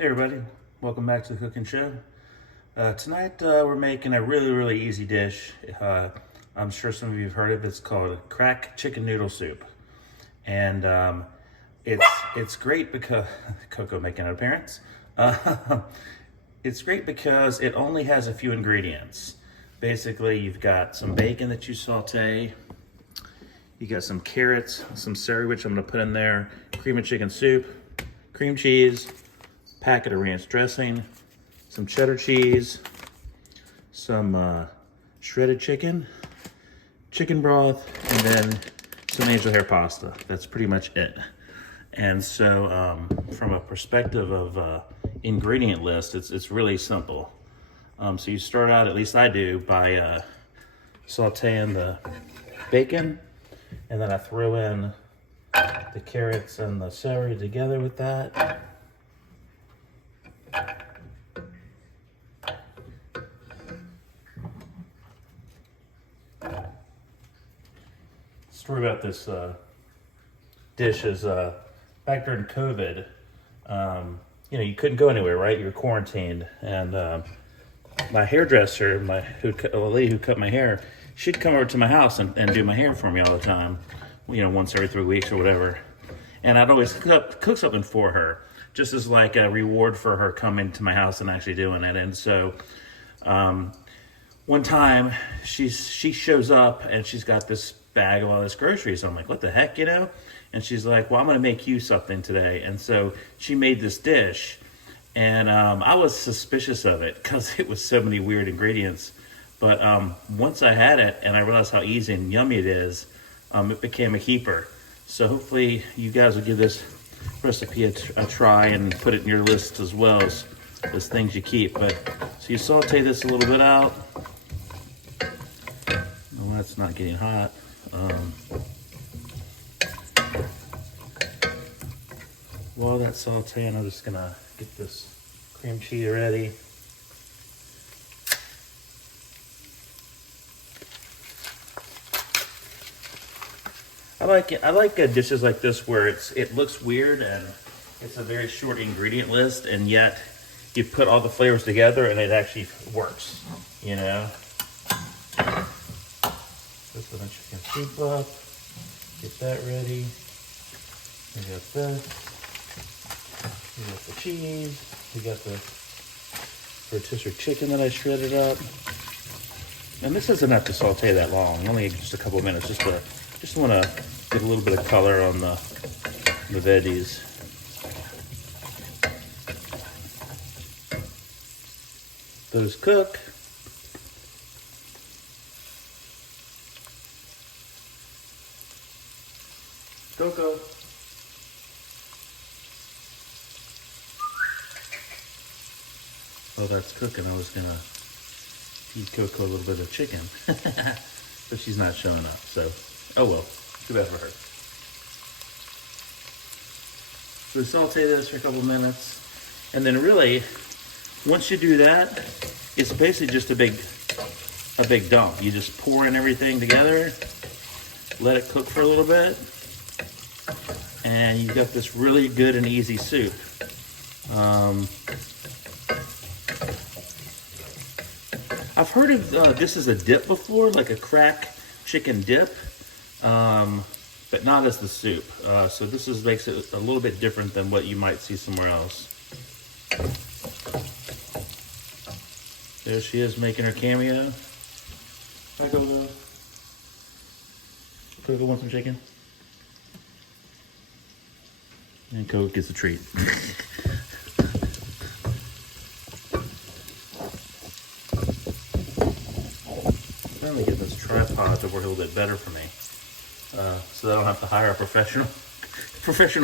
Hey everybody, welcome back to the cooking show. Tonight we're making a really easy dish. I'm sure some of you have heard of it. It's called crack chicken noodle soup. And it's great because, Coco making an appearance. It's great because it only has a few ingredients. Basically, you've got some bacon that you saute. You got some carrots, some celery, which I'm gonna put in there, cream of chicken soup, cream cheese, packet of ranch dressing, some cheddar cheese, some shredded chicken, chicken broth, and then some angel hair pasta. That's pretty much it. And so from a perspective of ingredient list, it's really simple. So you start out, at least I do, by sauteing the bacon, and then I throw in the carrots and the celery together with that. Story about this dish is back during COVID, you couldn't go anywhere, right? You were quarantined, and my hairdresser, a lady who cut my hair, she'd come over to my house and do my hair for me all the time, once every 3 weeks or whatever. And I'd always cook something for her, just as like a reward for her coming to my house and actually doing it. And so one time she shows up and she's got this bag of all this groceries. I'm like, what the heck, And she's like, well, I'm gonna make you something today. And so she made this dish, and I was suspicious of it because it was so many weird ingredients. But once I had it and I realized how easy and yummy it is, it became a keeper. So hopefully you guys will give this recipe a try and put it in your list as well as things you keep. But so you saute this a little bit out. Oh, that's not getting hot. While that's sauteing, I'm just gonna get this cream cheese ready. I like dishes like this where it looks weird and it's a very short ingredient list, and yet you put all the flavors together and it actually works. Just put the chicken soup up, get that ready. We got this. We got the cheese. We got the rotisserie chicken that I shredded up. And this doesn't have to saute that long. Only just a couple of minutes. Just want to get a little bit of color on the veggies. Those cook. Coco. While that's cooking, I was gonna feed Coco a little bit of chicken, but she's not showing up. So, oh well, too bad for her. So we saute this for a couple minutes, and then really, once you do that, it's basically just a big dump. You just pour in everything together, let it cook for a little bit, and you've got this really good and easy soup. I've heard of this as a dip before, like a crack chicken dip, but not as the soup. So this makes it a little bit different than what you might see somewhere else. There she is making her cameo. Hi, Coco. Coco want some chicken? And Coco gets a treat. Let me get this tripod to work a little bit better for me, so I don't have to hire a professional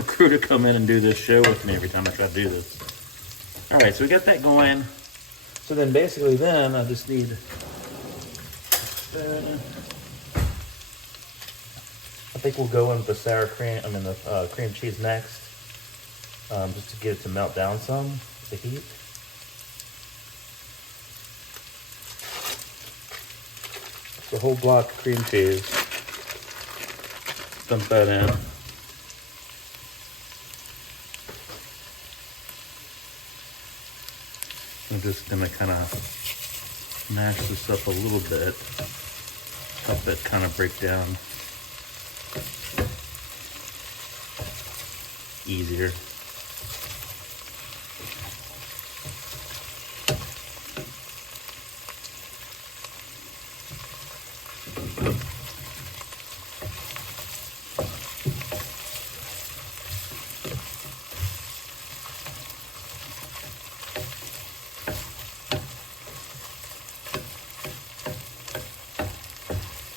crew to come in and do this show with me every time I try to do this. All right, so we got that going. So then basically I just need I think we'll go in with the cream cheese next, just to get it to melt down some with the heat. The whole block of cream cheese. Dump that in. I'm just gonna kind of mash this up a little bit, help it kind of break down easier.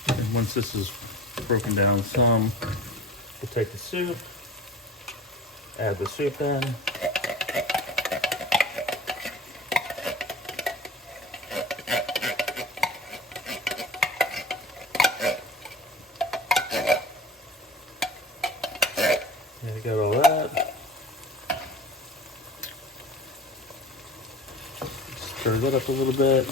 And once this is broken down some, we'll take the soup, add the soup in. There you got all that. Stir that up a little bit.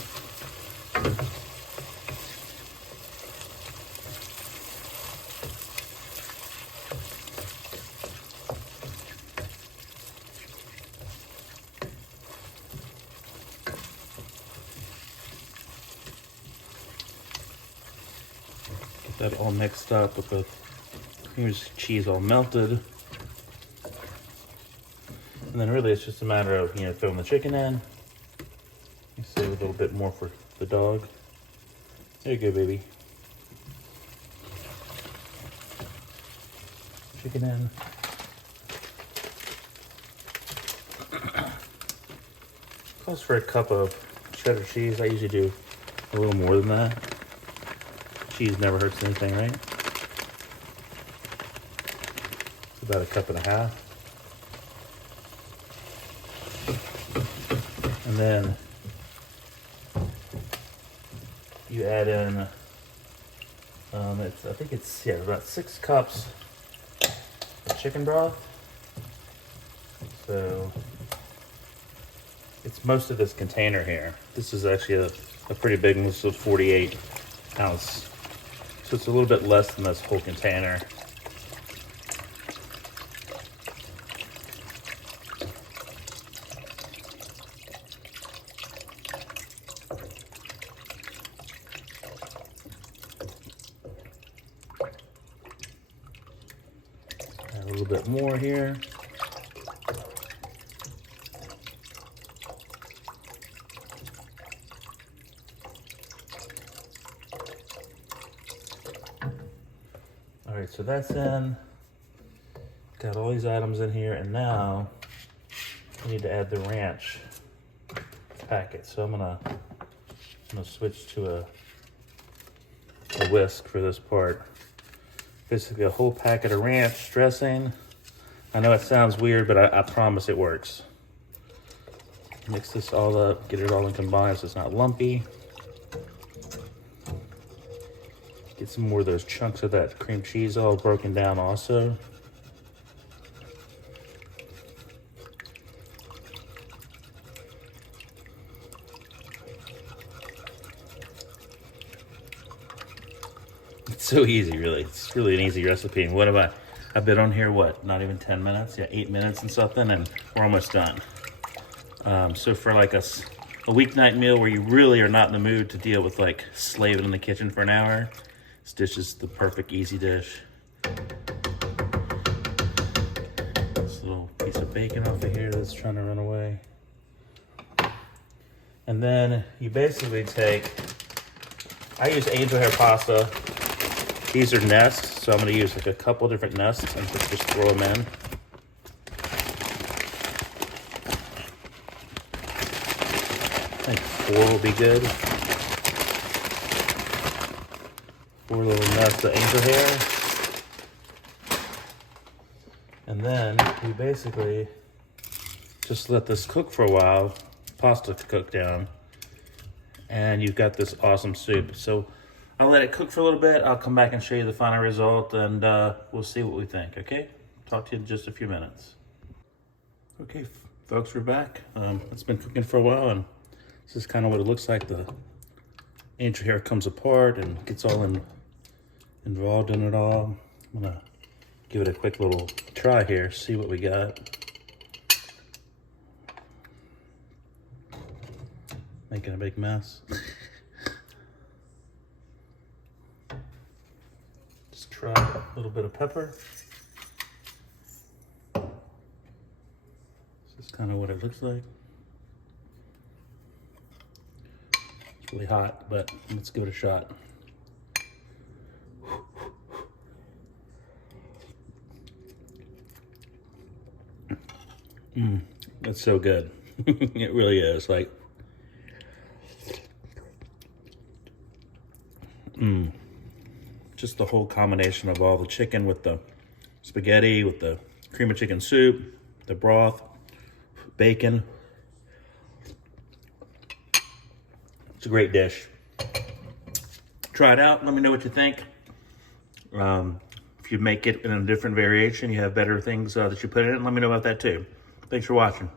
Get that all mixed up with the cream cheese all melted. And then really it's just a matter of, throwing the chicken in. You save a little bit more for the dog. There you go, baby. Chicken in. Calls for a cup of cheddar cheese. I usually do a little more than that. Cheese never hurts anything, right? It's about a cup and a half. And then you add in, I think it's about 6 cups of chicken broth. So it's most of this container here. This is actually a pretty big one. This is 48 ounce. So it's a little bit less than this whole container. Add a little bit more here. All right, so that's in. Got all these items in here, and now I need to add the ranch packet. So I'm gonna switch to a whisk for this part. Basically a whole packet of ranch dressing. I know it sounds weird, but I promise it works. Mix this all up, get it all in combined so it's not lumpy. Get some more of those chunks of that cream cheese all broken down also. It's so easy, really. It's really an easy recipe. And what have I've been on here, not even 10 minutes? Yeah, 8 minutes and something, and we're almost done. So for like a weeknight meal where you really are not in the mood to deal with like slaving in the kitchen for an hour, this dish is the perfect easy dish. This little piece of bacon off of here that's trying to run away. And then you basically take, I use angel hair pasta. These are nests, so I'm gonna use like a couple different nests and just throw them in. I think 4 will be good. 4 little nests of angel hair. And then you basically just let this cook for a while, pasta to cook down, and you've got this awesome soup. So I'll let it cook for a little bit. I'll come back and show you the final result, and we'll see what we think, okay? Talk to you in just a few minutes. Okay, folks, we're back. It's been cooking for a while, and this is kind of what it looks like. The angel hair comes apart and gets all involved in it all. I'm gonna give it a quick little try here, see what we got. making a big mess. Just try a little bit of pepper. This is kind of what it looks like. It's really hot, but let's give it a shot. That's so good. It really is. Like, just the whole combination of all the chicken with the spaghetti, with the cream of chicken soup, the broth, bacon. It's a great dish. Try it out. Let me know what you think. If you make it in a different variation, you have better things that you put in it, let me know about that too. Thanks for watching.